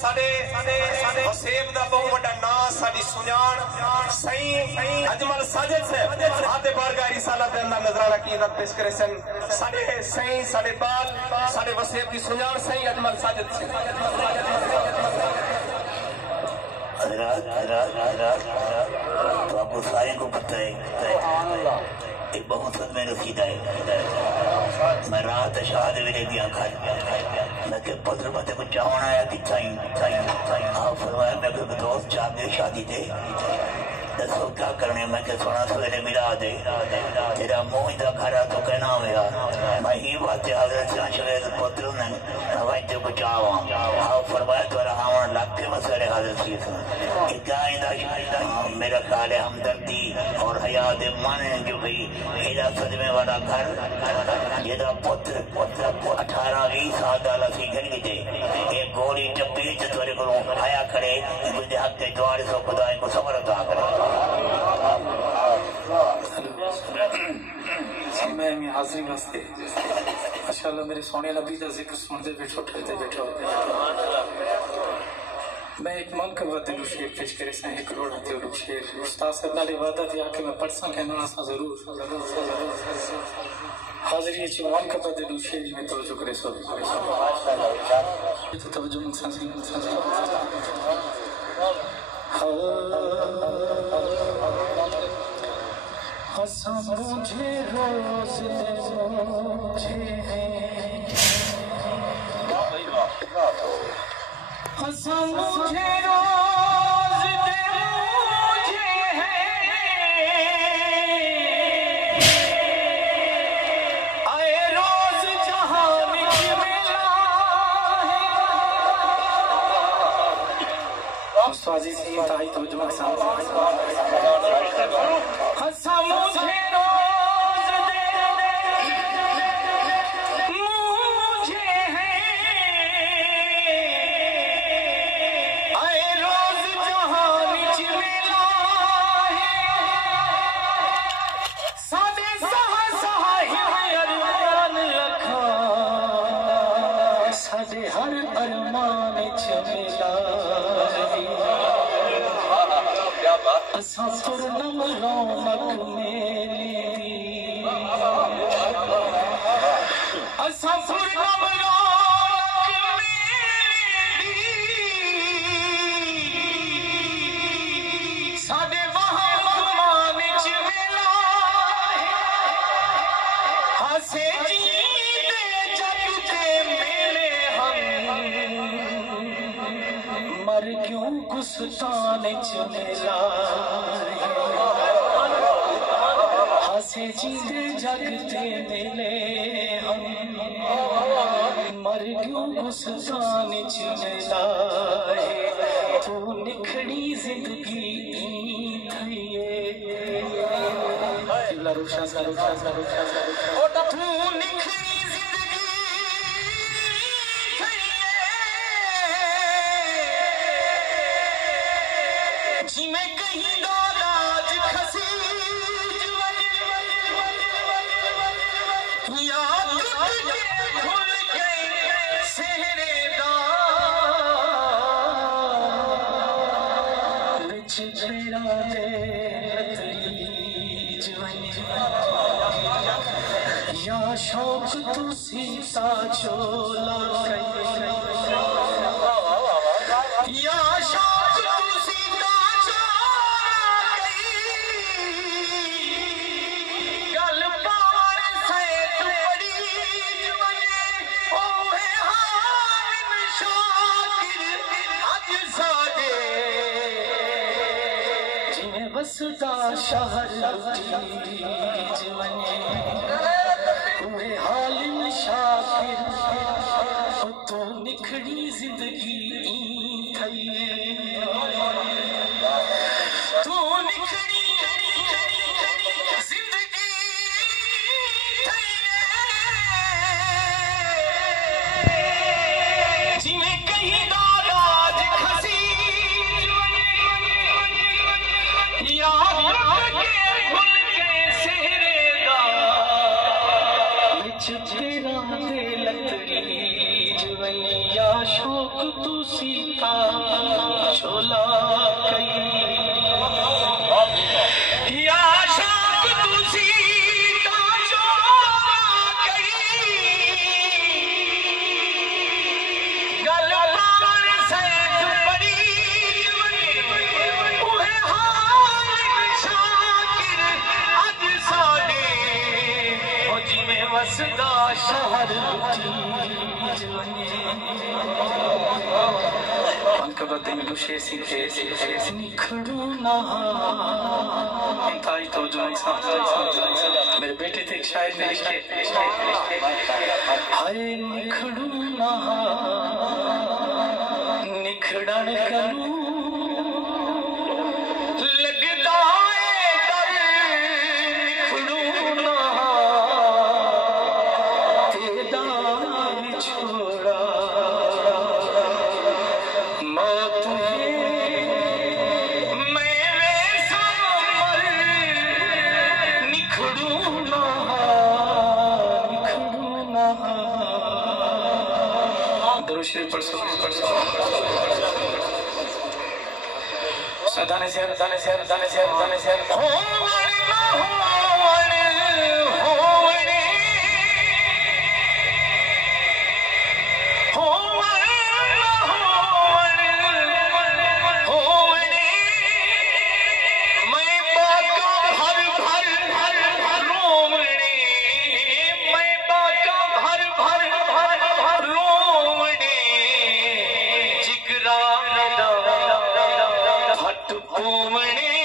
साडे वसेब दा बहुत बड़ा नाम साडी सुजान सही अजमल साजिद से आते बारगाह रिसाला दे अंदर नजराना कीमत पेश करे सन साडे सही साडे बाल साडे वसेब दी सुजान सही अजमल साजिद से तो आपको सारे को पता है एक बहुत सदमे रसीदा है मैं रात शाद वेले भी आखा मैं के पत्र पते को चावना आया कि चाहिए आप फरमाया मैं कोई दोस्त चाह दे शादी दे दसो क्या करने मैं के सोना सवेरे मिला दे तेरा मुंह इधर खरा तो कहना होगा मैं ही बातें हजरत शाह पत्र ने हवाई ते को चावा आप फरमाया तोरा हावन लगते मसले हजरत मेरा ख्याल है हमदर्दी और हया दे मन जो भाई एदा सदमे वाला घर जेदा पुत्र 18-20 साल दा सी गन गिते एक गोली टप्पी च तोरे को हया करे मुझे हक के द्वार सो खुदा को सबर अता करे मैं हाजिरी वास्ते माशाअल्लाह मेरे सोने नबी दा जिक्र सुनते बैठो मैं एक मन करवाते हूँ शेर पेश करे से 1 करोड़ आते हूँ शेर उस्ताद से नाले वादा दिया कि मैं पढ़ सकें ना सा जरूर हाजिरी अच्छी मन करवाते हूँ शेर में तवज्जो करे सो तो तवज्जो इंसान हंसा मुझे रोज मुझे हंसा मुझे रोज दे मुझे है आए रोज जहां में मिला है स्वाजी से ताई तो जो हंसा मुझे रोज दे मुझे है आए रोज जहां विच मिला है सादे सहा सहा अरमान रखा सादे हर अरमान च मिला असा पुरनम रौनक मेरी असा पुरनम रौनक मेरी साडे वहां मकान च मिला हसे जीते जगते मिले हम मर क्यों कुस्तान च मिला हसे जीते जगते मिले हम मर क्यों कुस्तान च मिला तू निखड़ी जिंदगी रोशा तू निखड़ी जिंदगी जिमें कहीं दादाज खसी या टूट के भूल गए सेहरे दाग विच मेरा दे या शौक तू सीता चोला या शौक तू सीता चोला गल पावन से बड़ी ओहे हामिद शाकिर अज साडे जिवें बसदा शहर जीवने ओहे हालिम शाकिर तो निखड़ी जिंदगी तू निखड़ी जिंदगी जिमें कहीं दादाज खसी या के भूल के सेहरे दा विच तेरा दे लतरी जवनिया शौक तू تا چولا کئی یا شاک تسی تا چولا کئی گل پاون سیت بڑی اوہ حال شاکر اج ساڈے او جویں وسدا شہر لٹی انتہائی توجہ میرے بیٹے تھے ایک شاعر نے لکھے ہائے نکھڑو نہ نکھڑن کروں لگتا ہے در نکھڑو نہ تیرا چھوڑا موت ہے میں ویسا مر نکھڑوں نہ درود شریف پڑھ سو دانے زہر دانے زہر دانے زہر دانے زہر پومنے